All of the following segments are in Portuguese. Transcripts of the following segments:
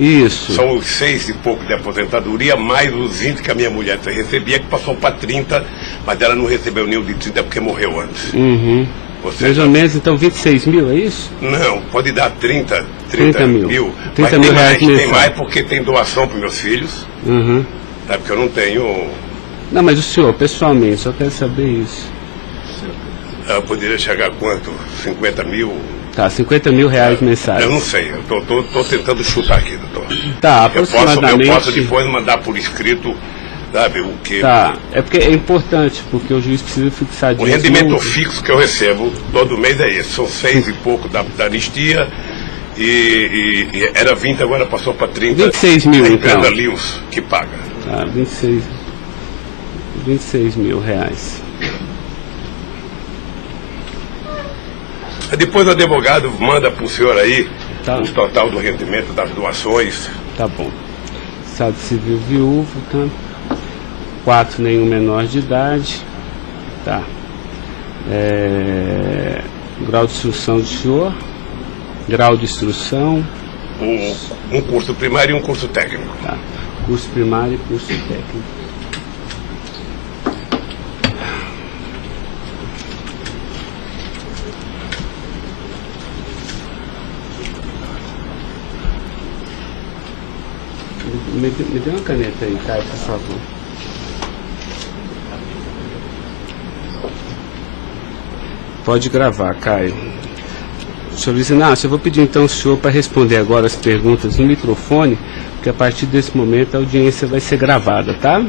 Isso. São os 6 e pouco de aposentadoria, mais os 20 que a minha mulher recebia, que passou para 30, mas ela não recebeu nenhum de 30 porque morreu antes. Uhum. Mais ou menos, então, 26 mil, é isso? Não, pode dar 30 mil. 30 mil reais mensais. Tem mais porque tem doação para meus filhos. Uhum. Tá, porque eu não tenho... Não, mas o senhor, pessoalmente, só quero saber isso. Eu poderia chegar a quanto? 50 mil? Tá, 50 mil reais mensais. Eu não sei, eu tô tentando chutar aqui, doutor. Tá, aproximadamente... Eu posso depois mandar por escrito, sabe, o que... Tá, é porque é importante, porque o juiz precisa fixar... O rendimento fixo que eu recebo todo mês é esse, são 6 e pouco da anistia, e era 20, agora passou para 30. 26 mil, então. A Lewis que paga. Tá, 26 mil reais. Depois o advogado manda para o senhor aí o total do rendimento das doações. Tá bom. Estado civil viúvo, tá? 4, nenhum menor de idade. Tá. Grau de instrução do senhor. Grau de instrução. Um curso primário e um curso técnico. Tá. Curso primário e curso técnico. Me dê uma caneta aí, Caio, por favor. Pode gravar, Caio. Senhor Luiz Inácio, eu vou pedir então ao senhor para responder agora as perguntas no microfone, porque a partir desse momento a audiência vai ser gravada, tá?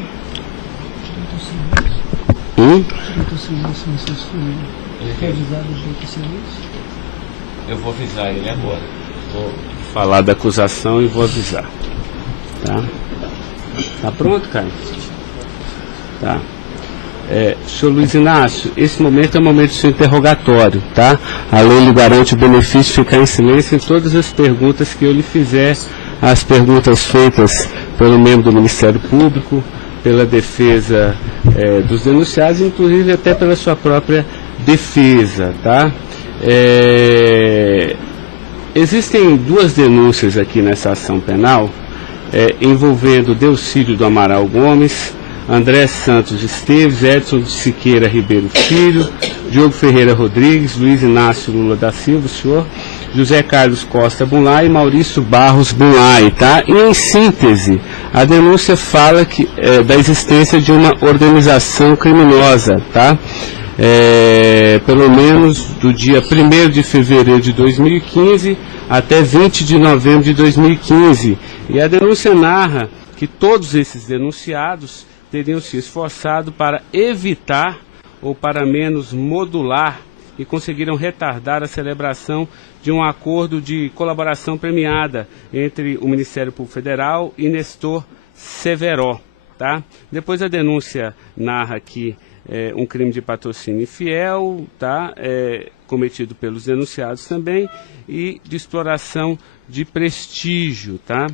Eu vou avisar ele agora. Vou falar da acusação e vou avisar. Tá? Tá pronto, Caio? Tá. Senhor Luiz Inácio, esse momento é o momento do seu interrogatório, tá? A lei lhe garante o benefício de ficar em silêncio em todas as perguntas que eu lhe fizer, as perguntas feitas pelo membro do Ministério Público, pela defesa dos denunciados, inclusive até pela sua própria defesa, tá? Existem 2 denúncias aqui nessa ação penal, envolvendo Delcídio do Amaral Gomes, André Santos Esteves, Edson de Siqueira Ribeiro Filho, Diogo Ferreira Rodrigues, Luiz Inácio Lula da Silva, senhor, José Carlos Costa Bunlai e Maurício Barros Bunlai, tá? E em síntese, a denúncia fala da existência de uma organização criminosa, tá? Pelo menos do dia 1º de fevereiro de 2015 até 20 de novembro de 2015. E a denúncia narra que todos esses denunciados teriam se esforçado para evitar ou para menos modular e conseguiram retardar a celebração de um acordo de colaboração premiada entre o Ministério Público Federal e Nestor Severo, tá? Depois a denúncia narra que um crime de patrocínio infiel, tá? Cometido pelos denunciados também, e de exploração de prestígio, tá?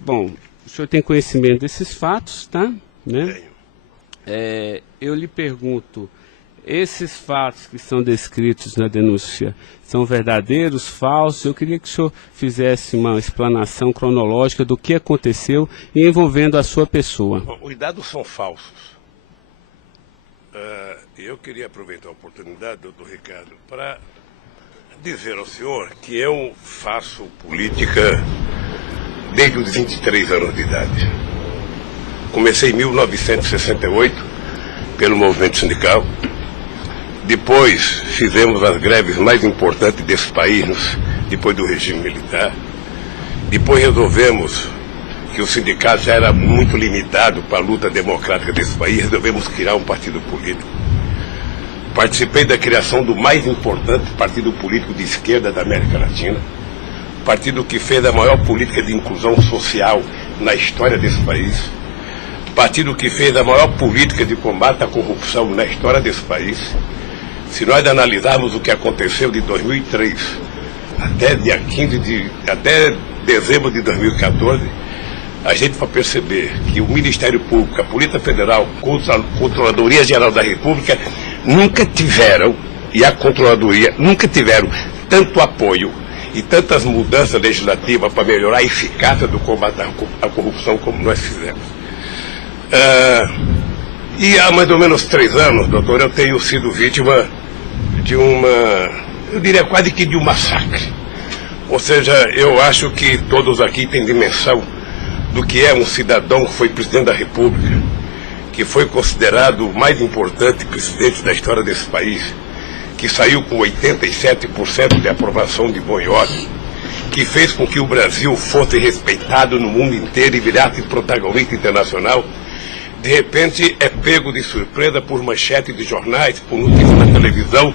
Bom, o senhor tem conhecimento desses fatos, tá? Né? Eu lhe pergunto, esses fatos que são descritos na denúncia são verdadeiros, falsos? Eu queria que o senhor fizesse uma explanação cronológica do que aconteceu envolvendo a sua pessoa. Bom, os dados são falsos. Eu queria aproveitar a oportunidade, doutor Ricardo, para dizer ao senhor que eu faço política desde os 23 anos de idade. Comecei em 1968 pelo movimento sindical. Depois fizemos as greves mais importantes desse país, depois do regime militar. Depois resolvemos que o sindicato já era muito limitado para a luta democrática desse país, resolvemos criar um partido político. Participei da criação do mais importante partido político de esquerda da América Latina, partido que fez a maior política de inclusão social na história desse país, partido que fez a maior política de combate à corrupção na história desse país. Se nós analisarmos o que aconteceu de 2003 até dezembro de 2014, a gente vai perceber que o Ministério Público, a Polícia Federal, a Controladoria Geral da República nunca tiveram, e a Controladoria nunca tiveram tanto apoio e tantas mudanças legislativas para melhorar a eficácia do combate à corrupção como nós fizemos. E há mais ou menos 3 anos, doutor, eu tenho sido vítima de eu diria quase que de um massacre. Ou seja, eu acho que todos aqui têm dimensão do que é um cidadão que foi presidente da República, que foi considerado o mais importante presidente da história desse país, que saiu com 87% de aprovação de bom e ódio, que fez com que o Brasil fosse respeitado no mundo inteiro e virasse protagonista internacional, de repente é pego de surpresa por manchete de jornais, por notícias na televisão,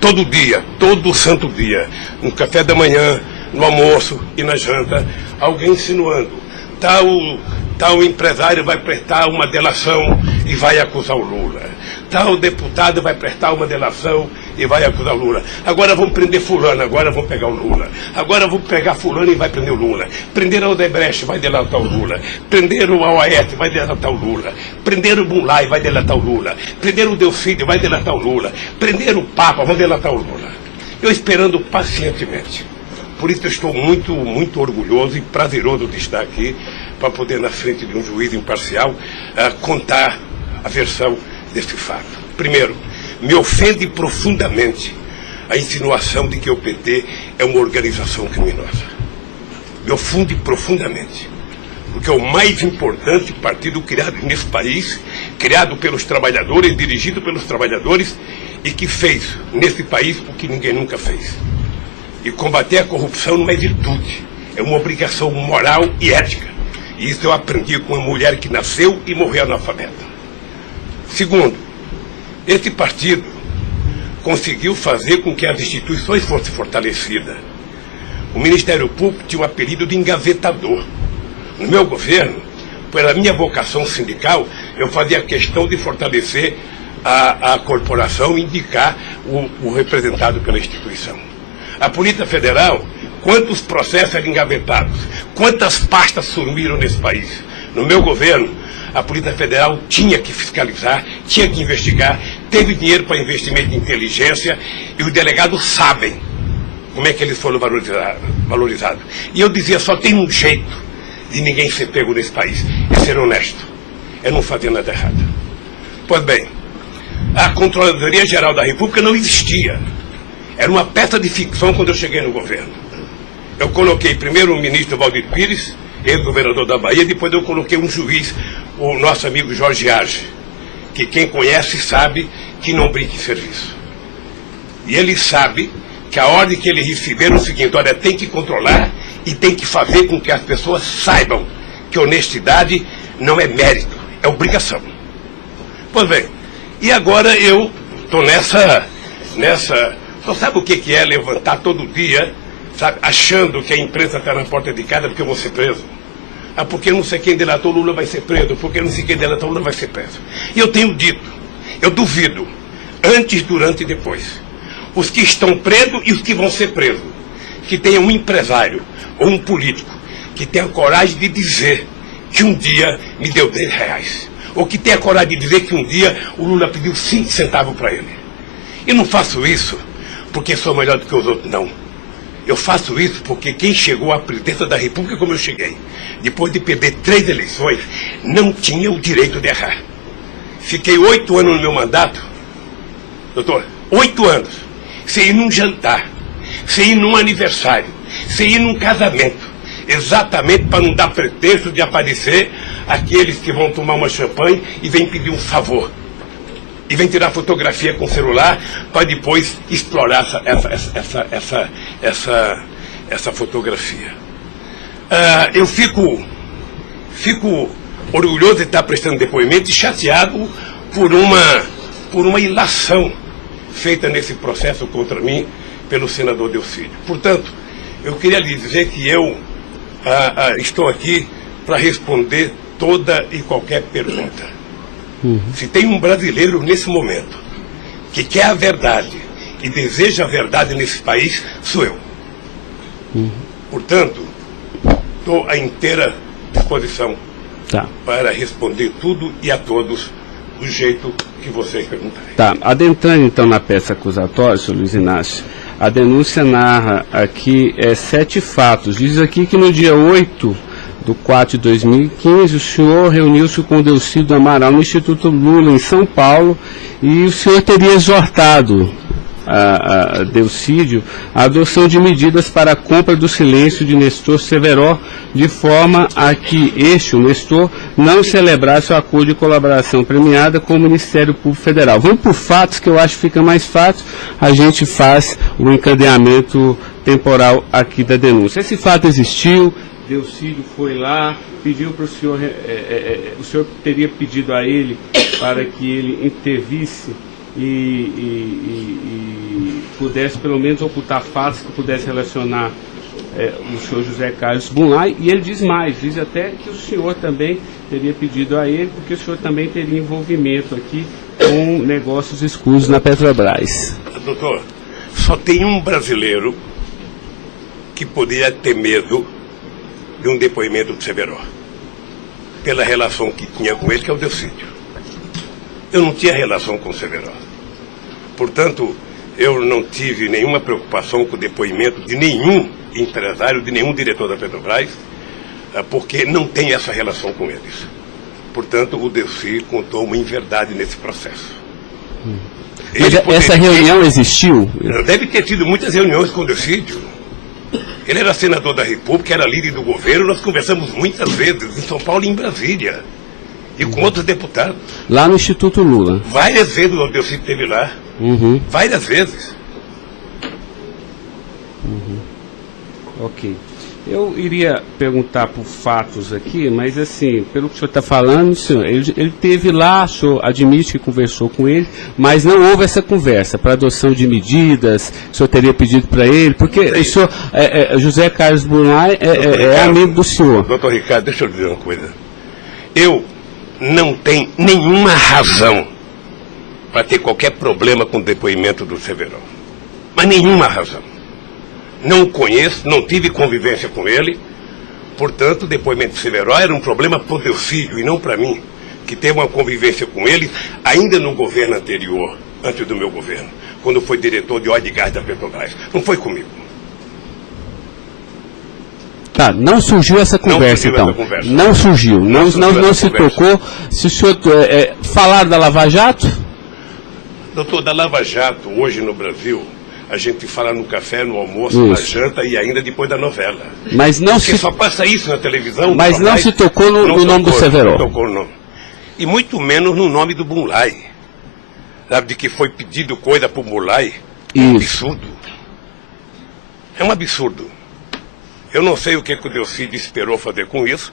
todo dia, todo santo dia, no café da manhã, no almoço e na janta, alguém insinuando, tal empresário vai prestar uma delação e vai acusar o Lula. Tal deputado vai prestar uma delação e vai acusar o Lula. Agora vão prender fulano, agora vão pegar o Lula. Agora vão pegar fulano e vai prender o Lula. Prenderam o Odebrecht, vai delatar o Lula. Prenderam o Aoeste, vai delatar o Lula. Prenderam o Bunlai, vai delatar o Lula. Prenderam o Delfídio, vai delatar o Lula. Prenderam o Papa, vai delatar o Lula. Eu esperando pacientemente. Por isso eu estou muito, muito orgulhoso e prazeroso de estar aqui para poder, na frente de um juiz imparcial, contar a versão desse fato. Primeiro, me ofende profundamente a insinuação de que o PT é uma organização criminosa. Me ofende profundamente, porque é o mais importante partido criado nesse país, criado pelos trabalhadores, dirigido pelos trabalhadores, e que fez nesse país o que ninguém nunca fez. E combater a corrupção não é virtude, é uma obrigação moral e ética. E isso eu aprendi com uma mulher que nasceu e morreu analfabeta. Segundo, esse partido conseguiu fazer com que as instituições fossem fortalecidas. O Ministério Público tinha um apelido de engavetador. No meu governo, pela minha vocação sindical, eu fazia questão de fortalecer a corporação e indicar o representado pela instituição. A Polícia Federal, quantos processos eram engavetados, quantas pastas sumiram nesse país. No meu governo, a Polícia Federal tinha que fiscalizar, tinha que investigar, teve dinheiro para investimento de inteligência e os delegados sabem como é que eles foram valorizados. E eu dizia, só tem um jeito de ninguém ser pego nesse país, é ser honesto, é não fazer nada errado. Pois bem, a Controladoria Geral da República não existia. Era uma peça de ficção quando eu cheguei no governo. Eu coloquei primeiro o ministro Valdir Pires, ex-governador da Bahia, depois eu coloquei um juiz, o nosso amigo Jorge Arge, que quem conhece sabe que não brinca em serviço. E ele sabe que a ordem que ele receber é o seguinte, olha, tem que controlar e tem que fazer com que as pessoas saibam que honestidade não é mérito, é obrigação. Pois bem, e agora eu estou nessa... Só sabe o que é levantar todo dia, sabe, achando que a imprensa está na porta de casa porque eu vou ser preso? Ah, porque não sei quem delatou Lula vai ser preso, porque não sei quem delatou Lula vai ser preso. E eu tenho dito, eu duvido, antes, durante e depois, os que estão presos e os que vão ser presos, que tenham um empresário ou um político que tenha coragem de dizer que um dia me deu R$10, ou que tenha coragem de dizer que um dia o Lula pediu 5 centavos para ele. Eu não faço isso porque sou melhor do que os outros, não. Eu faço isso porque quem chegou à presidência da República como eu cheguei, depois de perder 3 eleições, não tinha o direito de errar. Fiquei 8 anos no meu mandato, doutor, 8 anos, sem ir num jantar, sem ir num aniversário, sem ir num casamento, exatamente para não dar pretexto de aparecer aqueles que vão tomar uma champanhe e vêm pedir um favor. E vem tirar fotografia com celular para depois explorar essa fotografia. Eu fico orgulhoso de estar prestando depoimento e chateado por uma ilação feita nesse processo contra mim pelo senador Delfídio. Portanto, eu queria lhe dizer que eu estou aqui para responder toda e qualquer pergunta. Se tem um brasileiro nesse momento que quer a verdade e deseja a verdade nesse país, sou eu. Portanto, estou à inteira disposição para responder tudo e a todos do jeito que vocês perguntarem. Tá, adentrando então na peça acusatória, senhor Luiz Inácio, A denúncia narra aqui 7 fatos. Diz aqui que no dia 8/4/2015, o senhor reuniu-se com o Delcídio Amaral no Instituto Lula, em São Paulo, e o senhor teria exortado a Delcídio a adoção de medidas para a compra do silêncio de Nestor Severo, de forma a que o Nestor, não celebrasse o acordo de colaboração premiada com o Ministério Público Federal. Vamos por fatos, que eu acho que fica mais fácil, a gente faz o encadeamento temporal aqui da denúncia. Esse fato existiu, Delcídio foi lá, pediu para o senhor, o senhor teria pedido a ele para que ele intervisse e pudesse pelo menos ocultar fatos que pudesse relacionar o senhor José Carlos Bunlai, e ele diz mais, diz até que o senhor também teria pedido a ele, porque o senhor também teria envolvimento aqui com negócios escusos na Petrobras. Doutor, só tem um brasileiro que poderia ter medo de um depoimento do Severo, pela relação que tinha com ele, que é o Delcídio. Eu não tinha relação com o Severo. Portanto, eu não tive nenhuma preocupação com o depoimento de nenhum empresário, de nenhum diretor da Petrobras, porque não tem essa relação com eles. Portanto, o Delcídio contou uma inverdade nesse processo. Mas essa reunião existiu? Deve ter tido muitas reuniões com o Delcídio. Ele era senador da República, era líder do governo, nós conversamos muitas vezes, em São Paulo e em Brasília, e com outros deputados. Lá no Instituto Lula? Várias vezes o Delcídio esteve lá. Várias vezes. Ok. Eu iria perguntar por fatos aqui, mas assim, pelo que o senhor está falando, senhor, ele teve lá, o senhor admite que conversou com ele, mas não houve essa conversa para adoção de medidas, o senhor teria pedido para ele, porque o senhor, José Carlos Bunlai é amigo do senhor. Doutor Ricardo, deixa eu dizer uma coisa. Eu não tenho nenhuma razão para ter qualquer problema com o depoimento do Severo. Mas nenhuma razão. Não o conheço, não tive convivência com ele. Portanto, o depoimento do Severo era um problema para o Delcídio e não para mim, que teve uma convivência com ele ainda no governo anterior, antes do meu governo, quando foi diretor de óleo e gás da Petrobras. Não foi comigo. Tá, não surgiu essa conversa, então. Não surgiu, não se tocou. Se o senhor falar da Lava Jato? Doutor, da Lava Jato, hoje no Brasil, a gente fala no café, no almoço, na janta e ainda depois da novela. Mas não porque só passa isso na televisão. Mas não se tocou no nome do Severo. Não tocou no nome. E muito menos no nome do Bunlai. Sabe, de que foi pedido coisa para o Bunlai. É um absurdo. É um absurdo. Eu não sei o que o Delcídio esperou fazer com isso.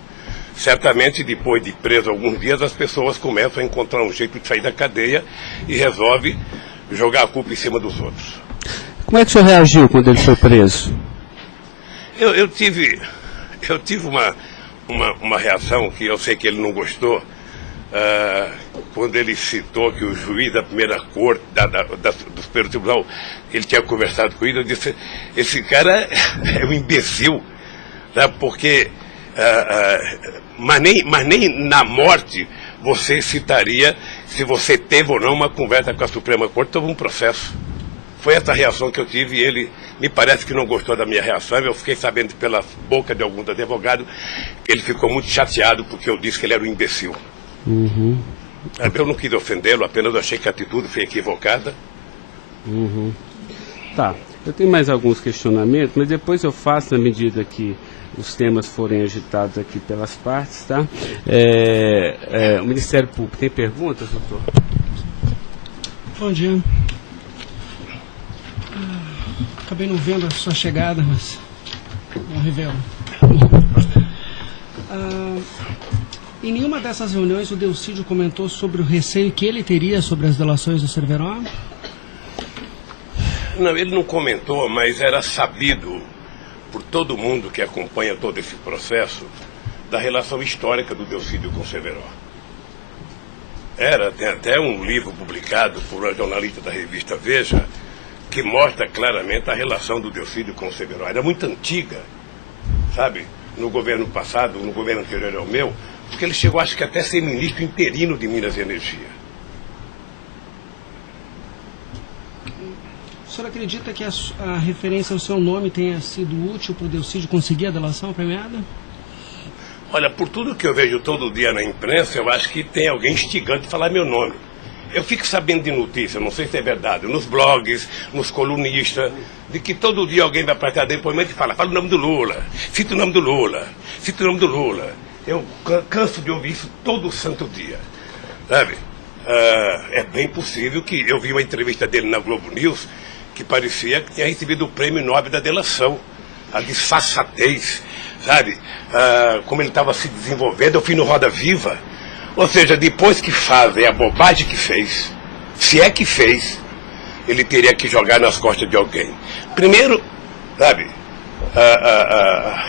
Certamente, depois de preso alguns dias, as pessoas começam a encontrar um jeito de sair da cadeia e resolve jogar a culpa em cima dos outros. Como é que o senhor reagiu quando ele foi preso? Eu tive uma reação que eu sei que ele não gostou, quando ele citou que o juiz da primeira corte, do Superior Tribunal, ele tinha conversado com ele. Eu disse, esse cara é um imbecil, sabe? Porque mas nem na morte você citaria se você teve ou não uma conversa com a Suprema Corte sobre um processo. Foi essa reação que eu tive e ele me parece que não gostou da minha reação. Eu fiquei sabendo pela boca de alguns advogados que ele ficou muito chateado porque eu disse que ele era um imbecil. Eu não quis ofendê-lo, apenas achei que a atitude foi equivocada. Tá, eu tenho mais alguns questionamentos, mas depois eu faço na medida que os temas forem agitados aqui pelas partes, tá? O Ministério Público tem perguntas, doutor? Bom dia. Acabei não vendo a sua chegada, mas não revelo. Em nenhuma dessas reuniões o Delcídio comentou sobre o receio que ele teria sobre as delações do Severo? Não, ele não comentou, mas era sabido por todo mundo que acompanha todo esse processo da relação histórica do Delcídio com o Severo. Tem até um livro publicado por uma jornalista da revista Veja que mostra claramente a relação do Delcídio com o Severo. Era muito antiga, sabe? No governo passado, no governo anterior ao meu, porque ele chegou, acho que até a ser ministro interino de Minas e Energia. senhor acredita que a referência ao seu nome tenha sido útil para o Delcídio conseguir a delação premiada? Olha, por tudo que eu vejo todo dia na imprensa, eu acho que tem alguém instigando de falar meu nome. Eu fico sabendo de notícia, não sei se é verdade, nos blogs, nos colunistas, de que todo dia alguém vai para cá depoimento e fala o nome do Lula, cita o nome do Lula, cita o nome do Lula. Eu canso de ouvir isso todo santo dia, sabe? É bem possível que eu vi uma entrevista dele na Globo News que parecia que tinha recebido o prêmio Nobel da delação, a disfarçatez, sabe? Como ele estava se desenvolvendo, eu fui no Roda Viva. Ou seja, depois que fazem a bobagem que fez, se é que fez, ele teria que jogar nas costas de alguém. Primeiro, sabe,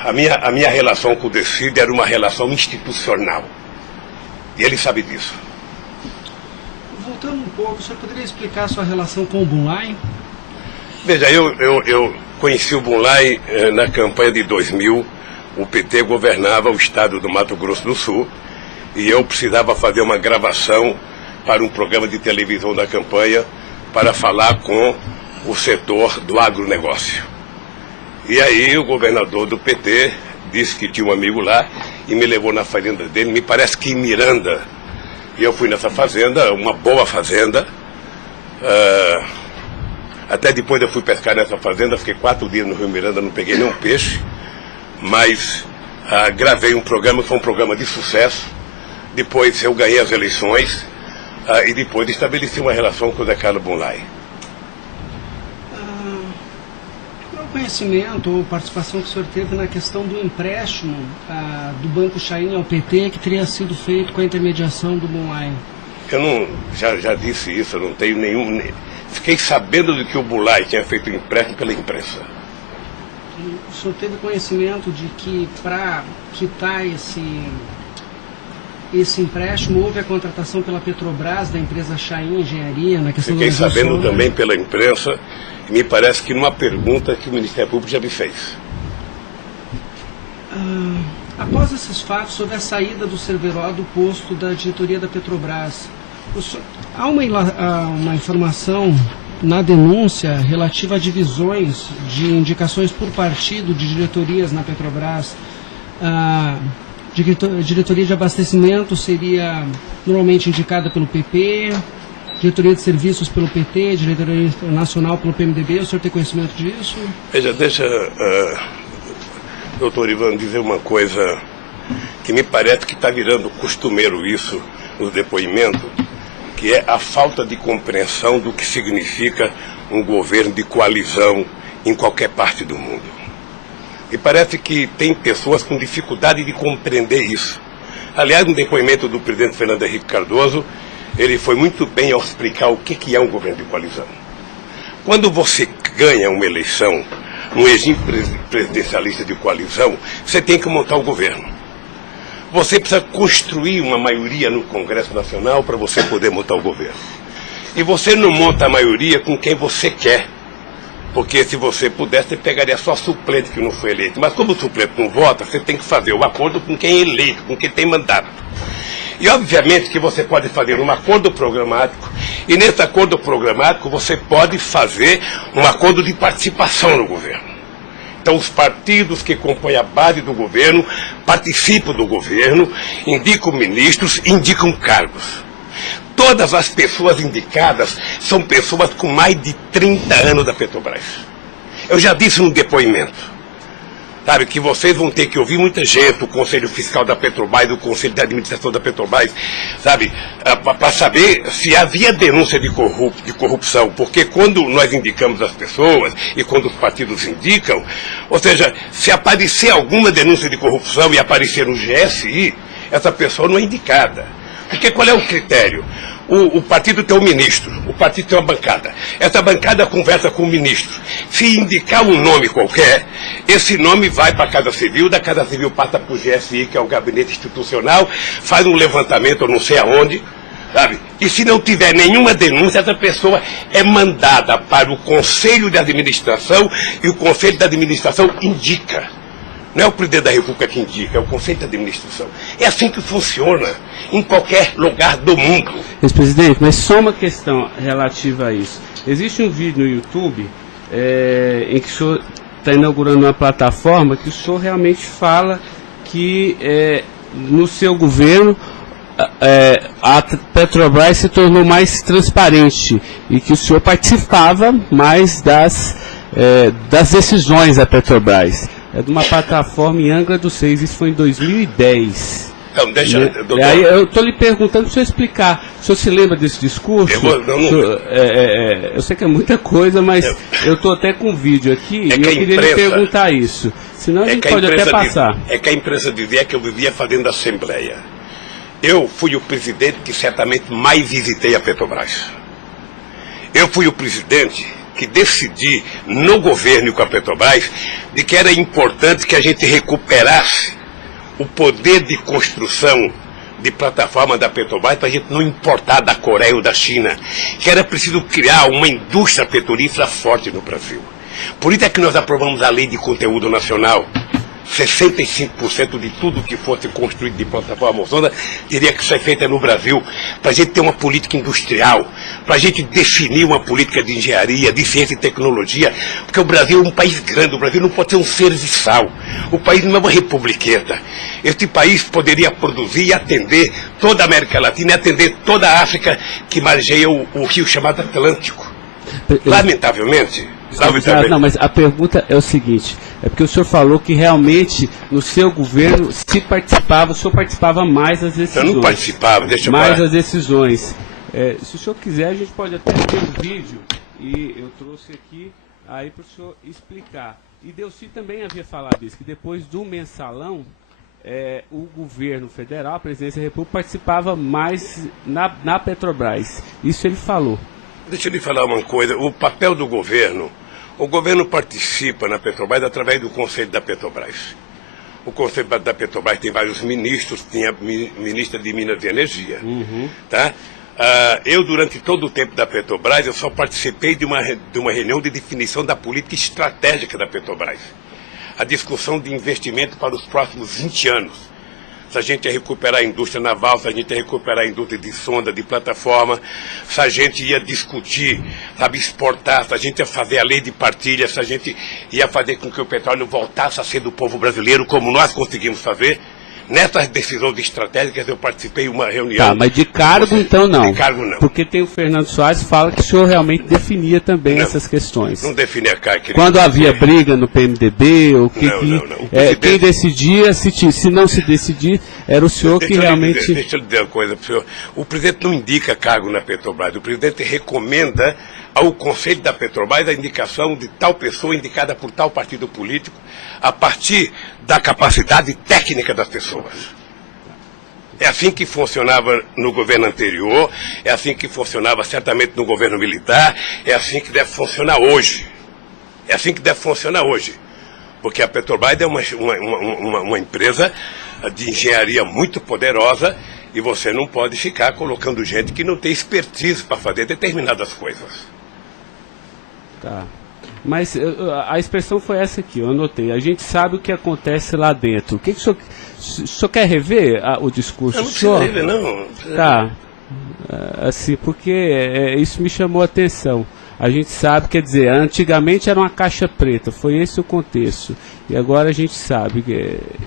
a minha relação com o Delcídio era uma relação institucional. E ele sabe disso. Voltando um pouco, o senhor poderia explicar a sua relação com o Bunlai? Veja, eu conheci o Bunlai na campanha de 2000. O PT governava o estado do Mato Grosso do Sul. E eu precisava fazer uma gravação para um programa de televisão da campanha para falar com o setor do agronegócio. E aí o governador do PT disse que tinha um amigo lá e me levou na fazenda dele, me parece que em Miranda. E eu fui nessa fazenda, uma boa fazenda. Até depois eu fui pescar nessa fazenda, fiquei 4 dias no Rio Miranda, não peguei nenhum peixe. Mas gravei um programa, foi um programa de sucesso. Depois eu ganhei as eleições e depois estabeleci uma relação com o Zé Carlos Bunlai. Qual o conhecimento ou participação que o senhor teve na questão do empréstimo do Banco Chain ao PT que teria sido feito com a intermediação do Bunlai? Eu não, já disse isso, eu não tenho nenhum... Fiquei sabendo de que o Bunlai tinha feito o empréstimo pela imprensa. O senhor teve conhecimento de que para quitar esse empréstimo, houve a contratação pela Petrobras, da empresa Chain Engenharia, na questão Fiquei da sabendo também pela imprensa, e me parece que numa pergunta que o Ministério Público já me fez. Após esses fatos, sobre a saída do Cerveró do posto da diretoria da Petrobras, há uma informação na denúncia relativa a divisões de indicações por partido de diretorias na Petrobras. Diretoria de abastecimento seria normalmente indicada pelo PP, diretoria de serviços pelo PT, diretoria nacional pelo PMDB. O senhor tem conhecimento disso? Veja, deixa, doutor Ivan, dizer uma coisa que me parece que está virando costumeiro isso no depoimento, que é a falta de compreensão do que significa um governo de coalizão em qualquer parte do mundo. E parece que tem pessoas com dificuldade de compreender isso. Aliás, no depoimento do presidente Fernando Henrique Cardoso, ele foi muito bem ao explicar o que é um governo de coalizão. Quando você ganha uma eleição, um regime presidencialista de coalizão, você tem que montar o governo. Você precisa construir uma maioria no Congresso Nacional para você poder montar o governo. E você não monta a maioria com quem você quer. Porque se você pudesse, você pegaria só suplente que não foi eleito. Mas como o suplente não vota, você tem que fazer um acordo com quem é eleito, com quem tem mandato. E obviamente que você pode fazer um acordo programático, e nesse acordo programático você pode fazer um acordo de participação no governo. Então os partidos que compõem a base do governo participam do governo, indicam ministros, indicam cargos. Todas as pessoas indicadas são pessoas com mais de 30 anos da Petrobras. Eu já disse no depoimento, sabe, que vocês vão ter que ouvir muita gente, o Conselho Fiscal da Petrobras, o Conselho de Administração da Petrobras, sabe, para saber se havia denúncia de corrupção, porque quando nós indicamos as pessoas e quando os partidos indicam, ou seja, se aparecer alguma denúncia de corrupção e aparecer no GSI, essa pessoa não é indicada. Porque qual é o critério? O partido tem um ministro, o partido tem uma bancada. Essa bancada conversa com o ministro. Se indicar um nome qualquer, esse nome vai para a Casa Civil, da Casa Civil passa para o GSI, que é o Gabinete Institucional, faz um levantamento, eu não sei aonde, sabe? E se não tiver nenhuma denúncia, essa pessoa é mandada para o Conselho de Administração e o Conselho de Administração indica. Não é o presidente da República que indica, é o Conselho de Administração. É assim que funciona em qualquer lugar do mundo. Ex-presidente, mas só uma questão relativa a isso. Existe um vídeo no YouTube em que o senhor está inaugurando uma plataforma que o senhor realmente fala que no seu governo a Petrobras se tornou mais transparente e que o senhor participava mais das decisões da Petrobras. É de uma plataforma em Angra dos Reis, isso foi em 2010. Então, deixa, doutor. Aí eu estou lhe perguntando para o senhor explicar. O senhor se lembra desse discurso? Eu sei que é muita coisa, mas eu estou até com um vídeo aqui e eu queria lhe perguntar isso. Senão a gente pode até passar. É que a imprensa dizia que eu vivia fazendo assembleia. Eu fui o presidente que certamente mais visitei a Petrobras. Eu fui o presidente que decidi no governo e com a Petrobras de que era importante que a gente recuperasse o poder de construção de plataforma da Petrobras para a gente não importar da Coreia ou da China, que era preciso criar uma indústria petrolífera forte no Brasil. Por isso é que nós aprovamos a Lei de Conteúdo Nacional. 65% de tudo que fosse construído de plataforma ozônica teria que ser feita no Brasil, para a gente ter uma política industrial, para a gente definir uma política de engenharia, de ciência e tecnologia, porque o Brasil é um país grande, o Brasil não pode ser um serviçal, o país não é uma republiqueta. Este país poderia produzir e atender toda a América Latina e atender toda a África que margeia o rio chamado Atlântico. Lamentavelmente. Não, mas a pergunta é o seguinte, é porque o senhor falou que realmente no seu governo se participava, o senhor participava mais das decisões. Eu não participava, deixa eu mais falar. das decisões. Se o senhor quiser, a gente pode até ter um vídeo, e eu trouxe aqui aí para o senhor explicar. E Delcy também havia falado isso, que depois do mensalão, o governo federal, a presidência da República, participava mais na Petrobras. Isso ele falou. Deixa eu lhe falar uma coisa, o papel do governo, o governo participa na Petrobras através do Conselho da Petrobras. O Conselho da Petrobras tem vários ministros, tinha a ministra de Minas e Energia. Tá? Eu, durante todo o tempo da Petrobras, eu só participei de uma reunião de definição da política estratégica da Petrobras. A discussão de investimento para os próximos 20 anos. Se a gente ia recuperar a indústria naval, se a gente ia recuperar a indústria de sonda, de plataforma, se a gente ia discutir, sabe, exportar, se a gente ia fazer a lei de partilha, se a gente ia fazer com que o petróleo voltasse a ser do povo brasileiro, como nós conseguimos fazer. Nessas decisões estratégicas eu participei de uma reunião. Tá, mas de cargo então não. De cargo não. Porque tem o Fernando Soares que fala que o senhor realmente definia também essas questões. Não definia cargo. Quando havia briga no PMDB, ou que, não. Quem decidia, se não se decidir, era o senhor que realmente... Deixa eu lhe dizer uma coisa para o senhor. O presidente não indica cargo na Petrobras. O presidente recomenda ao Conselho da Petrobras a indicação de tal pessoa indicada por tal partido político a partir da capacidade técnica das pessoas. É assim que funcionava no governo anterior, é assim que funcionava certamente no governo militar, é assim que deve funcionar hoje. É assim que deve funcionar hoje. Porque a Petrobras é uma empresa de engenharia muito poderosa e você não pode ficar colocando gente que não tem expertise para fazer determinadas coisas. Tá. Mas a expressão foi essa aqui, eu anotei. A gente sabe o que acontece lá dentro. O que o senhor quer rever o discurso? Eu não preciso rever, não. Tá. Assim, porque isso me chamou a atenção. A gente sabe, quer dizer, antigamente era uma caixa preta, foi esse o contexto. E agora a gente sabe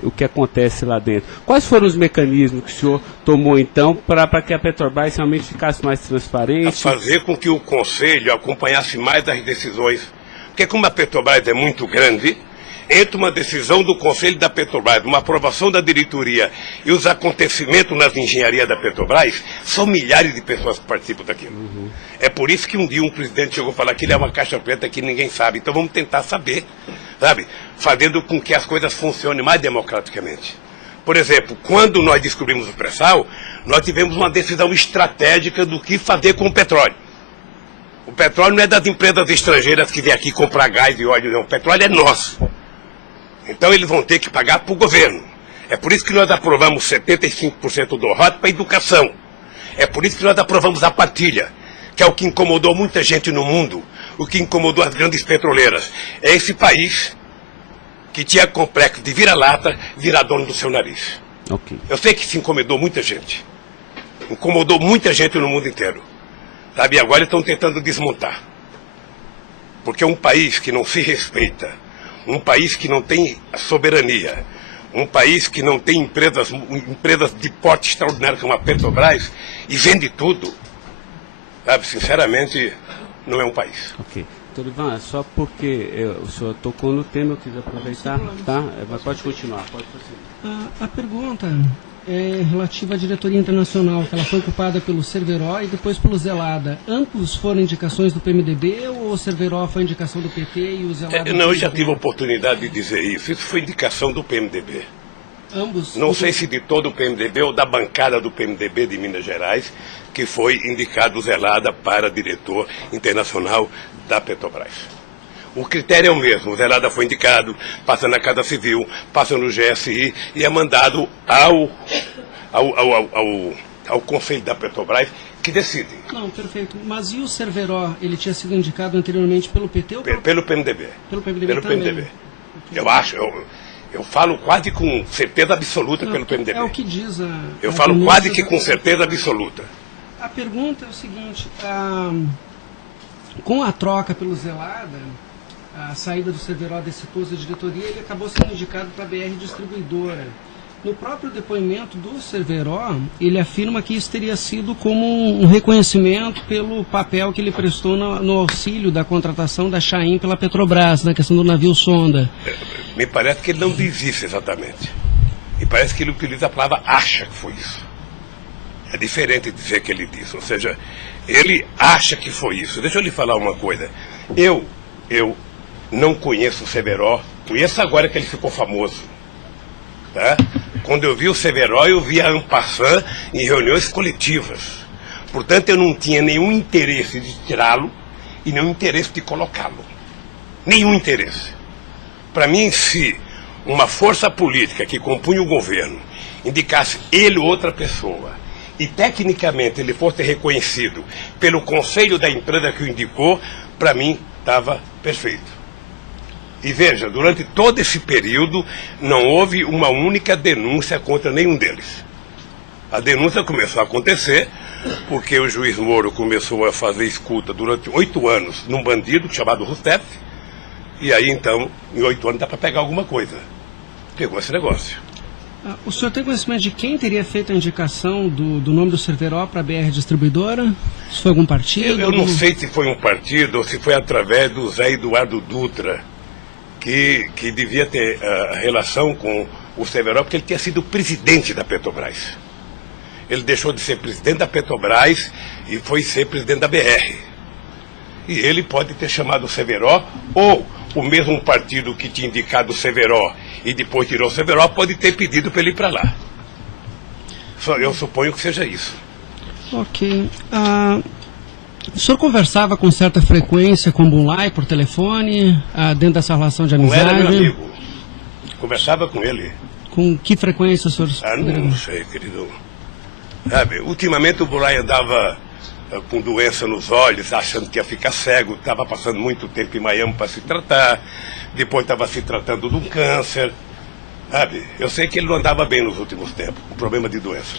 o que acontece lá dentro. Quais foram os mecanismos que o senhor tomou, então, para que a Petrobras realmente ficasse mais transparente? A fazer com que o Conselho acompanhasse mais as decisões. Porque como a Petrobras é muito grande, entre uma decisão do Conselho da Petrobras, uma aprovação da diretoria e os acontecimentos nas engenharias da Petrobras, são milhares de pessoas que participam daquilo. É por isso que um dia um presidente chegou a falar que ele é uma caixa preta que ninguém sabe. Então vamos tentar saber, sabe? Fazendo com que as coisas funcionem mais democraticamente. Por exemplo, quando nós descobrimos o pré-sal, nós tivemos uma decisão estratégica do que fazer com o petróleo. O petróleo não é das empresas estrangeiras que vêm aqui comprar gás e óleo, não. O petróleo é nosso. Então eles vão ter que pagar para o governo. É por isso que nós aprovamos 75% do ROT para a educação. É por isso que nós aprovamos a partilha, que é o que incomodou muita gente no mundo, o que incomodou as grandes petroleiras. É esse país que tinha complexo de vira-lata, virar dono do seu nariz. Okay. Eu sei que isso incomodou muita gente. Incomodou muita gente no mundo inteiro. Sabe, agora eles estão tentando desmontar. Porque um país que não se respeita, um país que não tem soberania, um país que não tem empresas de porte extraordinário como a Petrobras e vende tudo, sabe, sinceramente, não é um país. Ok. Doutor Ivan, só porque o senhor tocou no tema, eu quis aproveitar, tá? Mas pode continuar, pode prosseguir. A pergunta é relativa à diretoria internacional, que ela foi ocupada pelo Cerveró e depois pelo Zelada. Ambos foram indicações do PMDB ou o Cerveró foi indicação do PT e o Zelada... Não, eu já tive a oportunidade de dizer isso. Isso foi indicação do PMDB. Ambos? Não sei se de todo o PMDB ou da bancada do PMDB de Minas Gerais, que foi indicado o Zelada para diretor internacional da Petrobras. O critério é o mesmo. O Zelada foi indicado, passa na Casa Civil, passa no GSI e é mandado ao Conselho da Petrobras, que decide. Não, perfeito. Mas e o Cerveró? Ele tinha sido indicado anteriormente pelo PT ou pelo PMDB? Pelo PMDB pelo também. PMDB. Eu acho, eu falo quase com certeza absoluta pelo PMDB. É o que diz a... Eu falo quase que com certeza absoluta. A pergunta é o seguinte, com a troca pelo Zelada, a saída do Cerveró desse posto de diretoria, ele acabou sendo indicado para a BR Distribuidora. No próprio depoimento do Cerveró, ele afirma que isso teria sido como um reconhecimento pelo papel que ele prestou no auxílio da contratação da Chaim pela Petrobras, na questão do navio sonda. Me parece que ele não diz isso exatamente. Me parece que ele utiliza a palavra acha que foi isso. É diferente de dizer que ele disse. Ou seja, ele acha que foi isso. Deixa eu lhe falar uma coisa. Eu não conheço o Cerveró. Conheço agora que ele ficou famoso. Tá? Quando eu vi o Cerveró, eu vi a en passant em reuniões coletivas. Portanto, eu não tinha nenhum interesse de tirá-lo e nenhum interesse de colocá-lo. Nenhum interesse. Para mim, se uma força política que compunha o governo indicasse ele ou outra pessoa e tecnicamente ele fosse reconhecido pelo conselho da empresa que o indicou, para mim estava perfeito. E veja, durante todo esse período não houve uma única denúncia contra nenhum deles. A denúncia começou a acontecer porque o juiz Moro começou a fazer escuta durante 8 anos num bandido chamado Rousseff, e aí então, em 8 anos dá para pegar alguma coisa. Pegou esse negócio. O senhor tem conhecimento de quem teria feito a indicação do nome do Cerveró para a BR Distribuidora? Se foi algum partido? Eu não sei se foi um partido ou se foi através do Zé Eduardo Dutra, que devia ter relação com o Cerveró, porque ele tinha sido presidente da Petrobras. Ele deixou de ser presidente da Petrobras e foi ser presidente da BR. E ele pode ter chamado o Cerveró, ou o mesmo partido que tinha indicado o Cerveró e depois tirou o Cerveró pode ter pedido para ele ir para lá. Eu suponho que seja isso. Ok. O senhor conversava com certa frequência com o Bunlai por telefone, dentro dessa relação de amizade? Não era meu amigo. Conversava com ele. Com que frequência o senhor... Não sei, querido. Sabe, ultimamente o Bunlai andava com doença nos olhos, achando que ia ficar cego, estava passando muito tempo em Miami para se tratar, depois estava se tratando de um câncer. Sabe, eu sei que ele não andava bem nos últimos tempos, com problema de doença.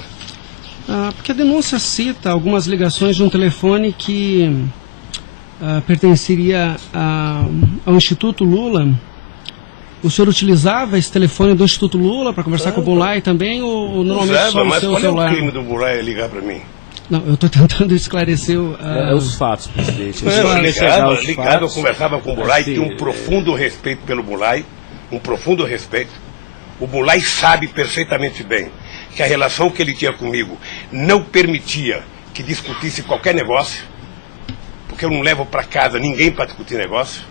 Porque a denúncia cita algumas ligações de um telefone que pertenceria ao Instituto Lula. O senhor utilizava esse telefone do Instituto Lula para conversar com o Bunlai também, ou normalmente só no seu celular? Mas qual é o crime do Bunlai ligar para mim? Não, eu estou tentando esclarecer os fatos, presidente. Ligado, eu conversava com o Bunlai, tinha um profundo respeito pelo Bunlai, um profundo respeito. O Bunlai sabe perfeitamente bem que a relação que ele tinha comigo não permitia que discutisse qualquer negócio, porque eu não levo para casa ninguém para discutir negócio.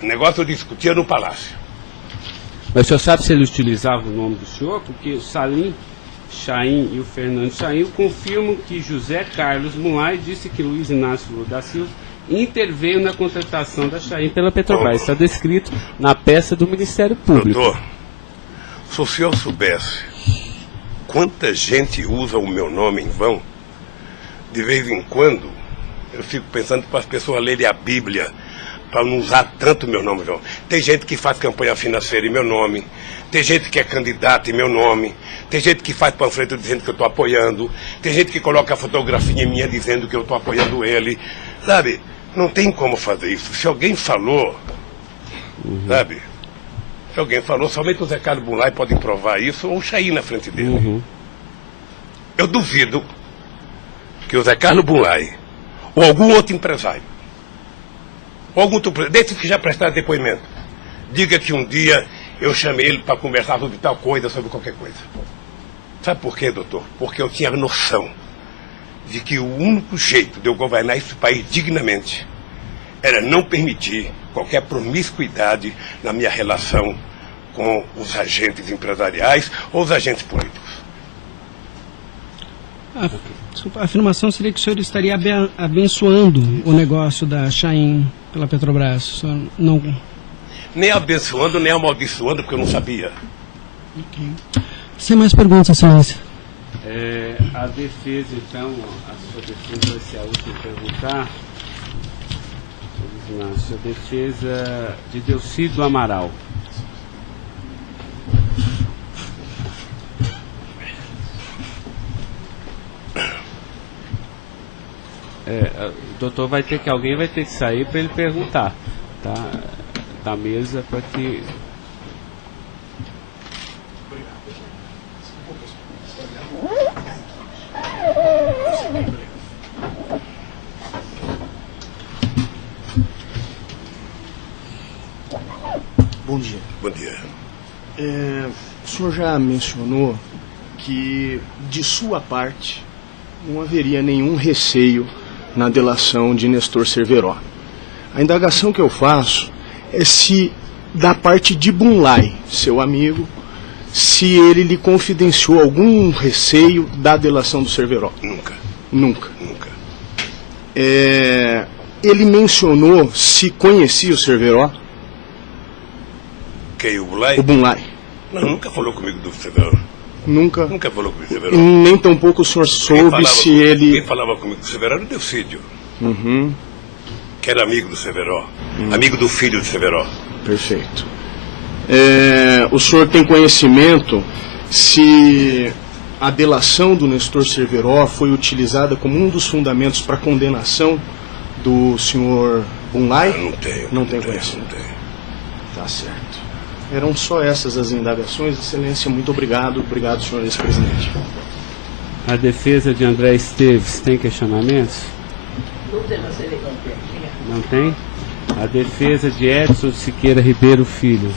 O negócio eu discutia no palácio. Mas o senhor sabe se ele utilizava o nome do senhor? Porque o Salim Chaim e o Fernando Chaim confirmam que José Carlos Bunlai disse que Luiz Inácio Lula da Silva interveio na contratação da Chaim pela Petrobras. Está descrito na peça do Ministério Público. Doutor, se o senhor soubesse quanta gente usa o meu nome em vão, de vez em quando eu fico pensando para as pessoas lerem a Bíblia, para não usar tanto meu nome, João. Tem gente que faz campanha financeira em meu nome, tem gente que é candidato em meu nome, tem gente que faz panfleto dizendo que eu estou apoiando, tem gente que coloca a fotografia minha dizendo que eu estou apoiando ele, sabe? Não tem como fazer isso. Se alguém falou, sabe? Se alguém falou, somente o Zé Carlos Bunlai pode provar isso, ou o Chaí na frente dele. Eu duvido que o Zé Carlos Bunlai, ou algum outro empresário, ou algum outro, desses que já prestaram depoimento, diga que um dia eu chamei ele para conversar sobre tal coisa, sobre qualquer coisa. Sabe por quê, doutor? Porque eu tinha noção de que o único jeito de eu governar esse país dignamente era não permitir qualquer promiscuidade na minha relação com os agentes empresariais ou os agentes políticos. A afirmação seria que o senhor estaria abençoando o negócio da Chaim pela Petrobras. O senhor não... Nem abençoando, nem amaldiçoando, porque eu não sabia. Sem mais perguntas, excelência. A defesa, então, a sua defesa vai ser a última a perguntar. A sua defesa de Delcídio Amaral. O doutor vai ter que, alguém vai ter que sair para ele perguntar, tá? Da mesa para que... Bom dia. Bom dia. O senhor já mencionou que, de sua parte, não haveria nenhum receio na delação de Nestor Cerveró. A indagação que eu faço é se, da parte de Bunlai, seu amigo, se ele lhe confidenciou algum receio da delação do Cerveró. Nunca. Nunca. Nunca. Ele mencionou se conhecia o Cerveró? Quem, o Bunlai? O Bunlai. Não, nunca falou comigo do Cerveró. Nunca? Nunca falou comigo do Cerveró. Nem tampouco o senhor soube se ele... Quem falava comigo do Cerveró era o Delcídio. Que era amigo do Cerveró. Amigo do filho do Cerveró. Perfeito. O senhor tem conhecimento se a delação do Nestor Cerveró foi utilizada como um dos fundamentos para a condenação do senhor Bunlai? Não tenho. Não tem conhecimento. Não tenho. Tá certo. Eram só essas as indagações. Excelência, muito obrigado. Obrigado, senhor ex-presidente. A defesa de André Esteves tem questionamentos? Não tem? A defesa de Edson Siqueira Ribeiro Filho.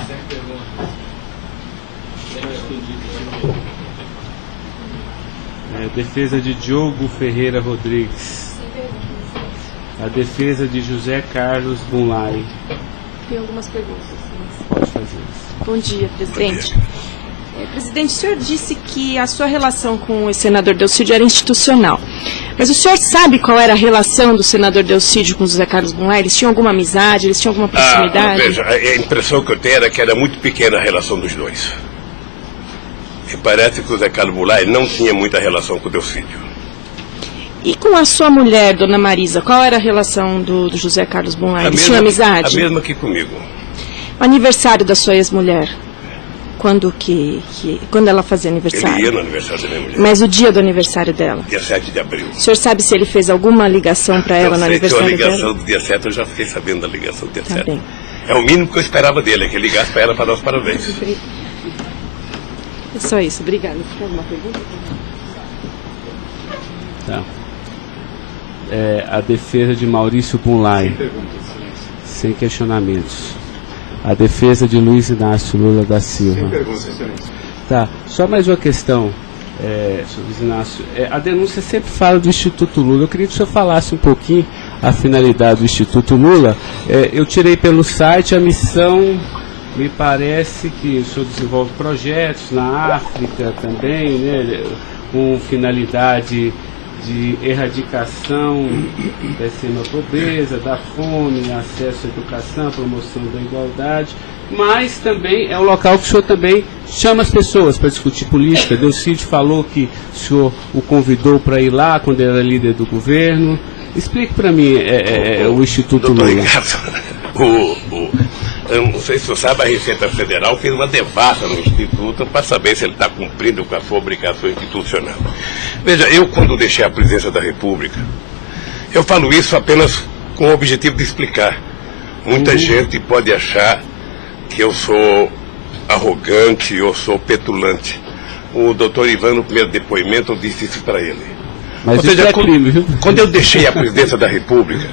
A defesa de Diogo Ferreira Rodrigues. A defesa de José Carlos Bunlai. Tem algumas perguntas. Pode fazer. Bom dia, presidente. Presidente, o senhor disse que a sua relação com o senador Delcídio era institucional. Mas o senhor sabe qual era a relação do senador Delcídio com o José Carlos Bunlai? Eles tinham alguma amizade? Eles tinham alguma proximidade? Veja, a impressão que eu tenho era que era muito pequena a relação dos dois. E parece que o José Carlos Bunlai não tinha muita relação com o Delcídio. E com a sua mulher, dona Marisa, qual era a relação do José Carlos Bunlai? Eles tinham amizade? A mesma que comigo. O aniversário da sua ex-mulher? Quando ela fazia aniversário? Ele ia no aniversário da minha mulher. Mas o dia do aniversário dela? Dia 7 de abril. O senhor sabe se ele fez alguma ligação para ela no aniversário dela? A ligação do dia 7, eu já fiquei sabendo da ligação do dia 7. Bem. É o mínimo que eu esperava dele, é que ele ligasse para ela para dar os parabéns. É só isso, obrigada. Tem alguma pergunta? Tá. A defesa de Maurício Bunlai. Sem questionamentos. A defesa de Luiz Inácio Lula da Silva. Sem perguntas, excelência. Tá, só mais uma questão, senhor Luiz Inácio. A denúncia sempre fala do Instituto Lula. Eu queria que o senhor falasse um pouquinho a finalidade do Instituto Lula. Eu tirei pelo site a missão, me parece que o senhor desenvolve projetos na África também, né, com finalidade de erradicação da extrema pobreza, da fome, acesso à educação, promoção da igualdade, mas também é um local que o senhor também chama as pessoas para discutir política. Delcídio falou que o senhor o convidou para ir lá quando ele era líder do governo. Explique para mim o Instituto Doutor Lula. Ricardo, eu não sei se você sabe, a Receita Federal fez uma devassa no Instituto para saber se ele está cumprindo com a sua obrigação institucional. Veja, eu quando deixei a presidência da República, eu falo isso apenas com o objetivo de explicar. Muita gente pode achar que eu sou arrogante, eu sou petulante. O doutor Ivan, no primeiro depoimento, eu disse isso para ele. Mas ou seja, crime, viu? Quando eu deixei a presidência da República,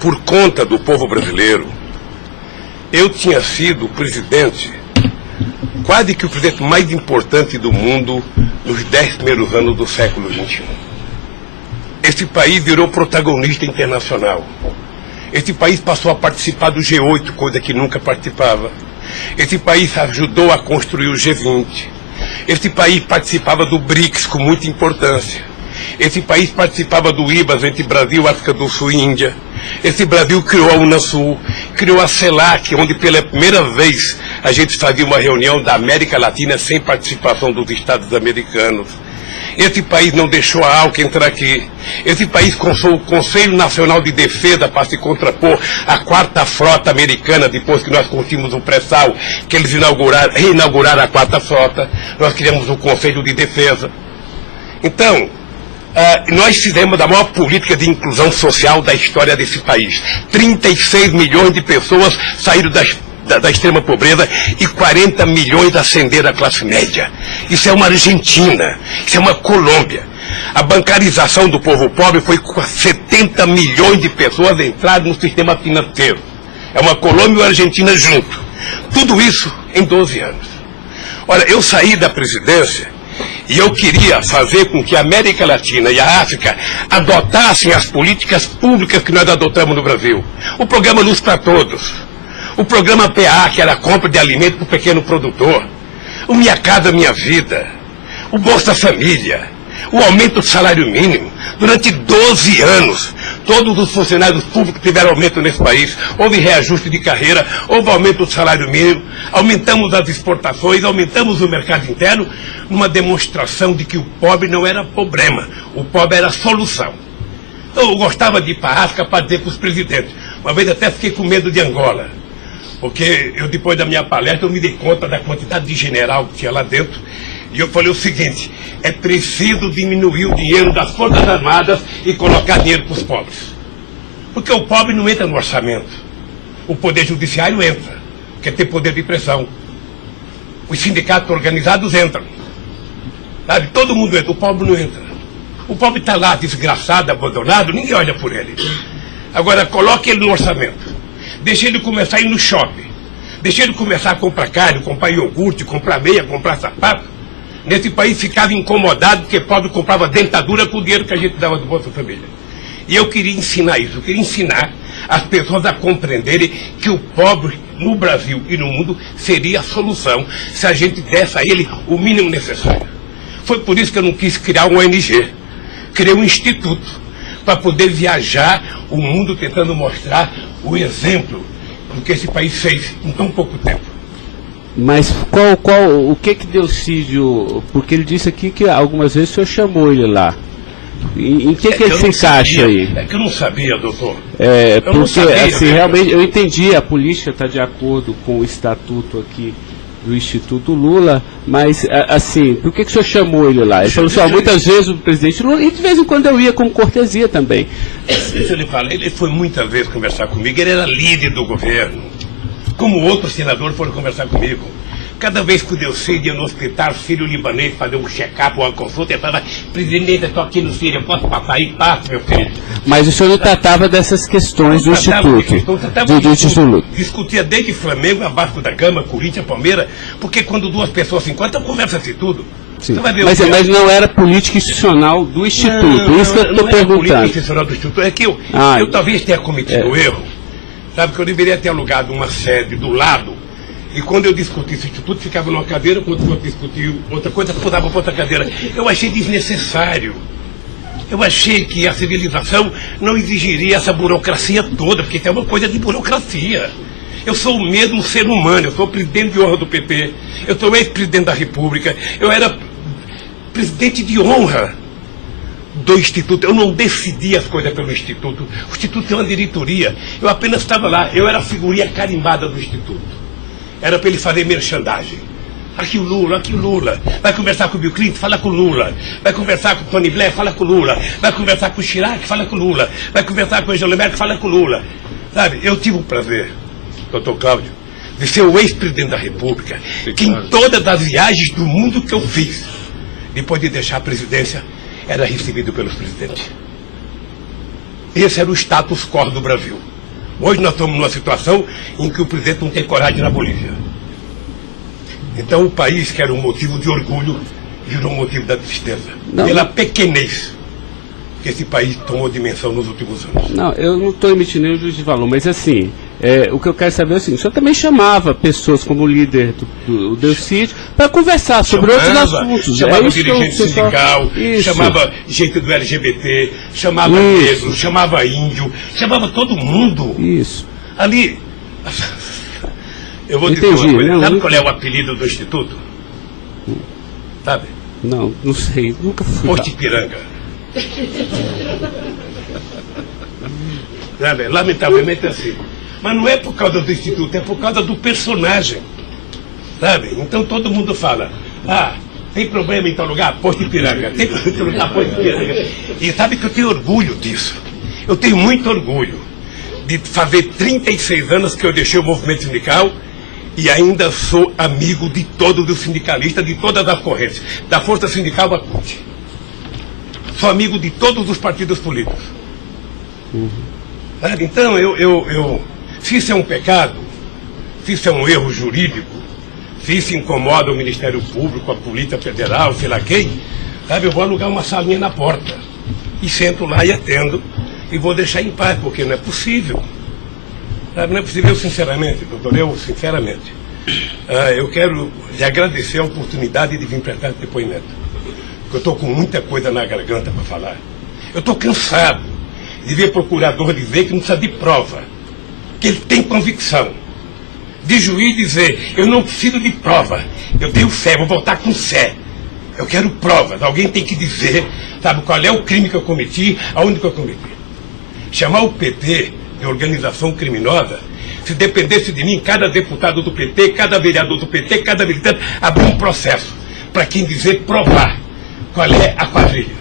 por conta do povo brasileiro, eu tinha sido presidente, quase que o presidente mais importante do mundo nos 10 primeiros anos do século XXI. Esse país virou protagonista internacional. Esse país passou a participar do G8, coisa que nunca participava. Esse país ajudou a construir o G20. Esse país participava do BRICS com muita importância. Esse país participava do IBAS entre Brasil, África do Sul e Índia. Esse Brasil criou a Unasul, criou a CELAC, onde pela primeira vez a gente fazia uma reunião da América Latina sem participação dos Estados americanos. Esse país não deixou a ALCA entrar aqui. Esse país consultou o Conselho Nacional de Defesa para se contrapor à 4ª Frota Americana, depois que nós conseguimos o pré-sal, que eles reinauguraram a 4ª Frota. Nós criamos o Conselho de Defesa. Então, nós fizemos a maior política de inclusão social da história desse país. 36 milhões de pessoas saíram da extrema pobreza e 40 milhões ascenderam à classe média. Isso é uma Argentina, isso é uma Colômbia. A bancarização do povo pobre foi com 70 milhões de pessoas entraram no sistema financeiro. É uma Colômbia e uma Argentina junto. Tudo isso em 12 anos. Olha, eu saí da presidência e eu queria fazer com que a América Latina e a África adotassem as políticas públicas que nós adotamos no Brasil. O programa Luz para Todos. O programa PA, que era a compra de alimento para o pequeno produtor. O Minha Casa Minha Vida. O Bolsa Família. O aumento do salário mínimo. Durante 12 anos, todos os funcionários públicos tiveram aumento nesse país. Houve reajuste de carreira, houve aumento do salário mínimo. Aumentamos as exportações, aumentamos o mercado interno, numa demonstração de que o pobre não era problema. O pobre era a solução. Então, eu gostava de ir para a África para dizer para os presidentes. Uma vez até fiquei com medo de Angola. Porque eu, depois da minha palestra, eu me dei conta da quantidade de general que tinha lá dentro. E eu falei o seguinte, é preciso diminuir o dinheiro das Forças Armadas e colocar dinheiro para os pobres. Porque o pobre não entra no orçamento. O Poder Judiciário entra, quer ter poder de pressão. Os sindicatos organizados entram. Sabe? Todo mundo entra, o pobre não entra. O pobre está lá, desgraçado, abandonado, ninguém olha por ele. Agora, coloque ele no orçamento. Deixa ele começar a ir no shopping. Deixa ele começar a comprar carne, comprar iogurte, comprar meia, comprar sapato. Nesse país ficava incomodado porque pobre comprava dentadura com o dinheiro que a gente dava do Bolsa Família. E eu queria ensinar isso, eu queria ensinar as pessoas a compreenderem que o pobre no Brasil e no mundo seria a solução se a gente desse a ele o mínimo necessário. Foi por isso que eu não quis criar uma ONG. Criei um instituto para poder viajar o mundo tentando mostrar o exemplo do que esse país fez em tão pouco tempo. Mas o que Delcídio, porque ele disse aqui que algumas vezes o senhor chamou ele lá. Em que ele se encaixa aí? É que eu não sabia, doutor. Porque sabia, assim, realmente eu entendi, a política está de acordo com o estatuto aqui do Instituto Lula, mas assim, por que o senhor chamou ele lá? Ele falou assim, muitas vezes o presidente Lula, e de vez em quando eu ia com cortesia também. Deixa eu lhe falar, ele foi muitas vezes conversar comigo, ele era líder do governo, como outros senadores foram conversar comigo. Cada vez que o Delcídio ia no hospital sírio-libanês fazer um check-up ou uma consulta, ele falava, presidente, eu estou aqui no Sírio, eu posso passar aí? Passo, meu filho. Mas o senhor não tratava dessas questões do Instituto? Do Instituto. Discutia desde Flamengo a Vasco da Gama, Corinthians, Palmeiras, porque quando duas pessoas se encontram, conversa-se tudo. Mas não era política institucional do Instituto, isso que eu estou perguntando. Não era política institucional do Instituto, é que eu talvez tenha cometido erro, sabe, que eu deveria ter alugado uma sede do lado. E quando eu discuti esse instituto, ficava numa cadeira, quando eu discutia outra coisa, mudava para outra cadeira. Eu achei desnecessário. Eu achei que a civilização não exigiria essa burocracia toda, porque isso é uma coisa de burocracia. Eu sou o mesmo ser humano, eu sou presidente de honra do PP, eu sou ex-presidente da República, eu era presidente de honra do Instituto. Eu não decidi as coisas pelo Instituto. O Instituto tem uma diretoria. Eu apenas estava lá, eu era a figurinha carimbada do Instituto. Era para ele fazer merchandising. Aqui o Lula. Vai conversar com o Bill Clinton, fala com o Lula. Vai conversar com o Tony Blair, fala com o Lula. Vai conversar com o Chirac, fala com o Lula. Vai conversar com o Angela Merkel, fala com o Lula. Sabe, eu tive o prazer, doutor Cláudio, de ser o ex-presidente da República, que em todas as viagens do mundo que eu fiz, depois de deixar a presidência, era recebido pelos presidentes. Esse era o status quo do Brasil. Hoje nós estamos numa situação em que o presidente não tem coragem de ir na Bolívia. Então o país, que era um motivo de orgulho, virou um motivo da tristeza. Pela pequenez que esse país tomou dimensão nos últimos anos. Não, eu não estou emitindo nenhum juízo de valor, mas assim, o que eu quero saber é o seguinte: o senhor também chamava pessoas como o líder do Delcídio para conversar sobre outros assuntos. Chamava dirigente sindical, chamava gente do LGBT, chamava negro, chamava índio, chamava todo mundo. Isso. Ali, eu vou dizer uma coisa, sabe qual é o apelido do Instituto? Sabe? Não sei, nunca fui. Posto Ipiranga. Lamentavelmente é assim. Mas não é por causa do Instituto, é por causa do personagem. Sabe? Então todo mundo fala: tem problema em tal lugar? Posto Ipiranga. Tem problema em tal lugar? Posto Ipiranga. E sabe que eu tenho orgulho disso. Eu tenho muito orgulho de fazer 36 anos que eu deixei o movimento sindical e ainda sou amigo de todos os sindicalistas, de todas as correntes, da Força Sindical à CUT. Sou amigo de todos os partidos políticos. Então, se isso é um pecado, se isso é um erro jurídico, se isso incomoda o Ministério Público, a Polícia Federal, sei lá quem, eu vou alugar uma salinha na porta e sento lá e atendo e vou deixar em paz, porque não é possível. Não é possível, sinceramente, doutor, sinceramente, eu quero lhe agradecer a oportunidade de vir prestar esse depoimento. Porque eu estou com muita coisa na garganta para falar. Eu estou cansado de ver procurador dizer que não precisa de prova, que ele tem convicção. De juiz dizer: eu não preciso de prova, eu tenho fé, vou voltar com fé. Eu quero provas, alguém tem que dizer, qual é o crime que eu cometi, aonde que eu cometi. Chamar o PT de organização criminosa, se dependesse de mim, cada deputado do PT, cada vereador do PT, cada militante, abrir um processo para quem dizer, provar qual é a quadrilha.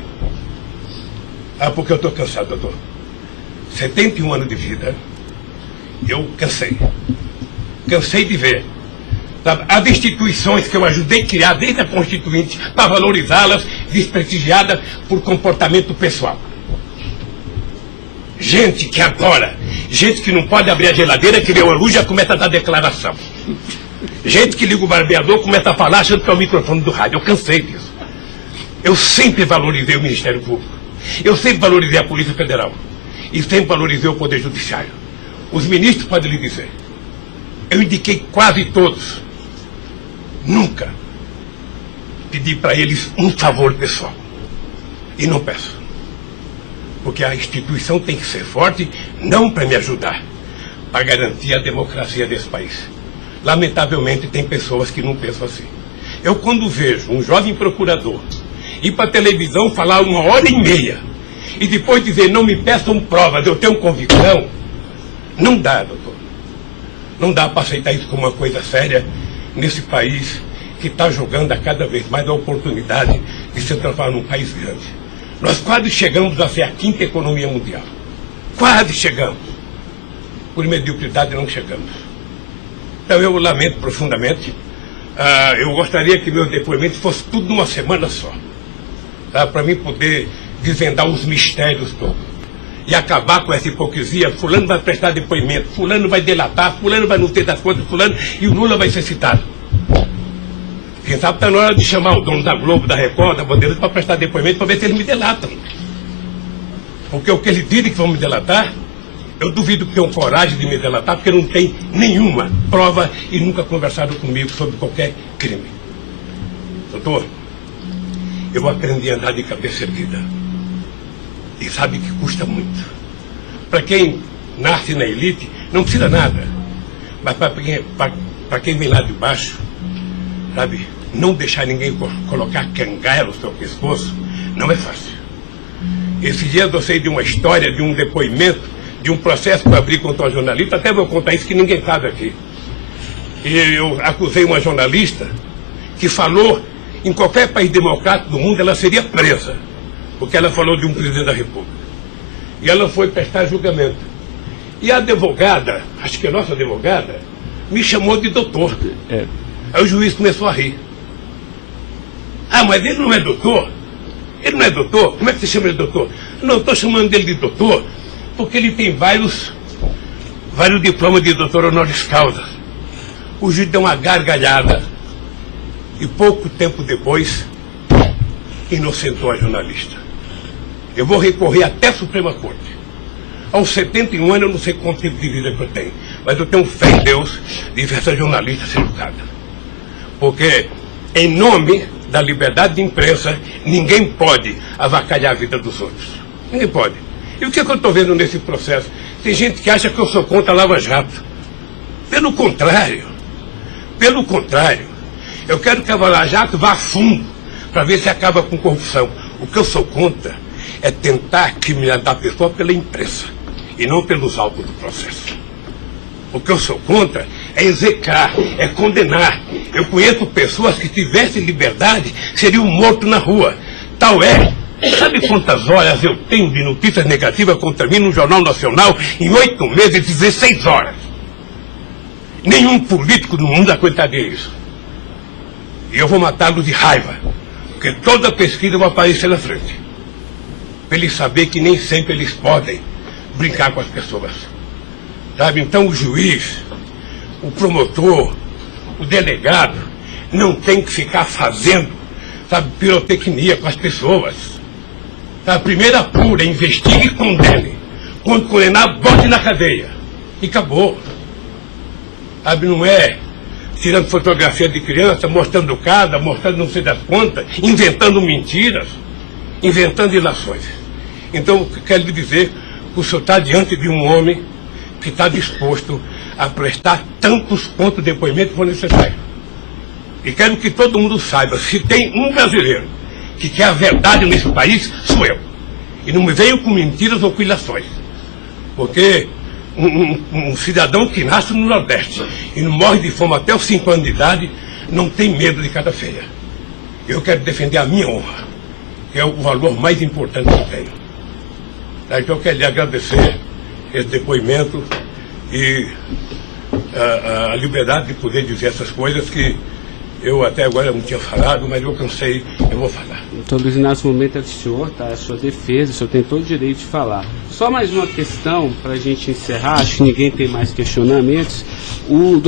Porque eu estou cansado, doutor. 71 anos de vida, eu cansei. Cansei de ver as instituições que eu ajudei a criar desde a Constituinte, para valorizá-las, desprestigiadas por comportamento pessoal. Gente que adora, gente que não pode abrir a geladeira, que vê uma luz e já começa a dar declaração. Gente que liga o barbeador, começa a falar achando que é o microfone do rádio. Eu cansei disso. Eu sempre valorizei o Ministério Público. Eu sempre valorizei a Polícia Federal. E sempre valorizei o Poder Judiciário. Os ministros podem lhe dizer. Eu indiquei quase todos. Nunca pedi para eles um favor pessoal. E não peço. Porque a instituição tem que ser forte, não para me ajudar, para garantir a democracia desse país. Lamentavelmente, tem pessoas que não pensam assim. Eu, quando vejo um jovem procurador ir para a televisão falar 1h30 e depois dizer: não me peçam provas, eu tenho convicção, não dá, doutor. Não dá para aceitar isso como uma coisa séria nesse país que está jogando a cada vez mais a oportunidade de se transformar num país grande. Nós quase chegamos a ser a 5ª economia mundial. Quase chegamos. Por mediocridade não chegamos. Então eu lamento profundamente. Eu gostaria que meu depoimento fosse tudo numa semana só. Para mim poder desvendar os mistérios todos. E acabar com essa hipocrisia. Fulano vai prestar depoimento, fulano vai delatar, fulano vai não ter das contas, fulano, e o Lula vai ser citado. Quem sabe está na hora de chamar o dono da Globo, da Record, da Bandeirantes para prestar depoimento para ver se eles me delatam. Porque o que eles dizem que vão me delatar, eu duvido que tenham coragem de me delatar, porque não tem nenhuma prova e nunca conversaram comigo sobre qualquer crime. Doutor, eu aprendi a andar de cabeça erguida. E sabe que custa muito. Para quem nasce na elite, não precisa nada. Mas para quem vem lá de baixo, sabe, não deixar ninguém colocar cangaia no seu pescoço, não é fácil. Esses dias eu sei de uma história, de um depoimento, de um processo que eu abri contra uma jornalista, até vou contar isso que ninguém sabe aqui. E eu acusei uma jornalista que falou em qualquer país democrático do mundo, ela seria presa, porque ela falou de um presidente da República. E ela foi prestar julgamento. E a advogada, acho que a nossa advogada, me chamou de doutor. Aí o juiz começou a rir. Ah, mas ele não é doutor? Ele não é doutor? Como é que você chama ele de doutor? Não, estou chamando dele de doutor porque ele tem vários diplomas de doutor honoris causa. O juiz deu uma gargalhada e pouco tempo depois inocentou a jornalista. Eu vou recorrer até a Suprema Corte. Aos 71 anos eu não sei quanto tempo de vida que eu tenho, mas eu tenho fé em Deus de ver essa jornalista ser educada. Porque, em nome da liberdade de imprensa, ninguém pode avacalhar a vida dos outros. Ninguém pode. E o que eu estou vendo nesse processo? Tem gente que acha que eu sou contra a Lava Jato. Pelo contrário. Pelo contrário. Eu quero que a Lava Jato vá a fundo para ver se acaba com corrupção. O que eu sou contra é tentar criminalizar a pessoa pela imprensa e não pelos autos do processo. O que eu sou contra é execrar, é condenar. Eu conheço pessoas que tivessem liberdade seriam mortos na rua. Tal é. Sabe quantas horas eu tenho de notícias negativas contra mim no Jornal Nacional em 8 meses, 16 horas? Nenhum político no mundo aguentaria isso. E eu vou matá-lo de raiva, porque toda pesquisa vai aparecer na frente. Para eles saberem que nem sempre eles podem brincar com as pessoas. Sabe? Então o juiz, o promotor, o delegado, não tem que ficar fazendo, sabe, pirotecnia com as pessoas. A primeira apura, investigue e condene. Quando condenar, bote na cadeia. E acabou. Sabe, não é tirando fotografia de criança, mostrando casa, mostrando não sei das quantas, inventando mentiras, inventando ilações. Então, quero lhe dizer que o senhor está diante de um homem que está disposto a prestar tantos quantos depoimentos for necessário. E quero que todo mundo saiba, se tem um brasileiro que quer a verdade nesse país, sou eu. E não me venham com mentiras ou com ilações. Porque um cidadão que nasce no Nordeste e não morre de fome até os 5 anos de idade, não tem medo de cara feia. Eu quero defender a minha honra, que é o valor mais importante que eu tenho. Então eu quero lhe agradecer esse depoimento e a liberdade de poder dizer essas coisas que eu até agora não tinha falado, mas eu cansei, eu vou falar. Então, Luiz Inácio, o momento é do senhor, tá? A sua defesa, o senhor tem todo o direito de falar. Só mais uma questão para a gente encerrar, acho que ninguém tem mais questionamentos. O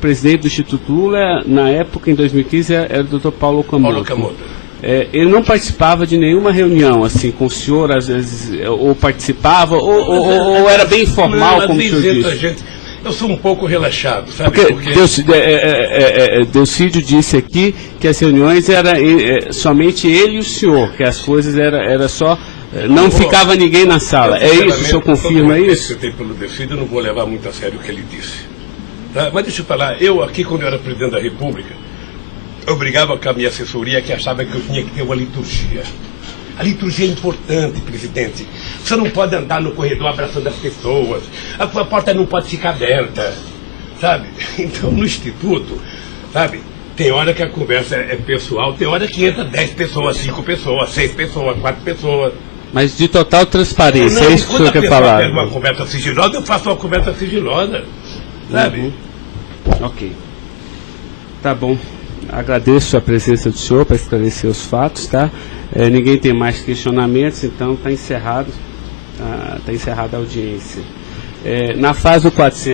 presidente do Instituto Lula, na época, em 2015, era o doutor Paulo Camoto. Ele não participava de nenhuma reunião, assim, com o senhor, às vezes, ou participava, ou era bem informal, como o senhor disse? Eu sou um pouco relaxado, sabe? Porque Delcídio disse aqui que as reuniões eram somente ele e o senhor, que as coisas era só... Não ficava ninguém na sala. É isso? O senhor confirma isso? Eu tenho pelo Delcídio, eu não vou levar muito a sério o que ele disse. Tá? Mas deixa eu falar, eu aqui, quando eu era presidente da República, eu brigava com a minha assessoria que achava que eu tinha que ter uma liturgia. A liturgia é importante, presidente. Você não pode andar no corredor abraçando as pessoas. A porta não pode ficar aberta, sabe? Então, no Instituto, sabe, tem hora que a conversa é pessoal, tem hora que entra 10 pessoas, 5 pessoas, 6 pessoas, 4 pessoas. Mas de total transparência, é isso que o senhor quer falar? Quando uma conversa sigilosa, eu faço uma conversa sigilosa, sabe? Ok. Tá bom. Agradeço a presença do senhor para esclarecer os fatos, tá? Ninguém tem mais questionamentos, então está encerrado, tá encerrada a audiência. Na fase do 400.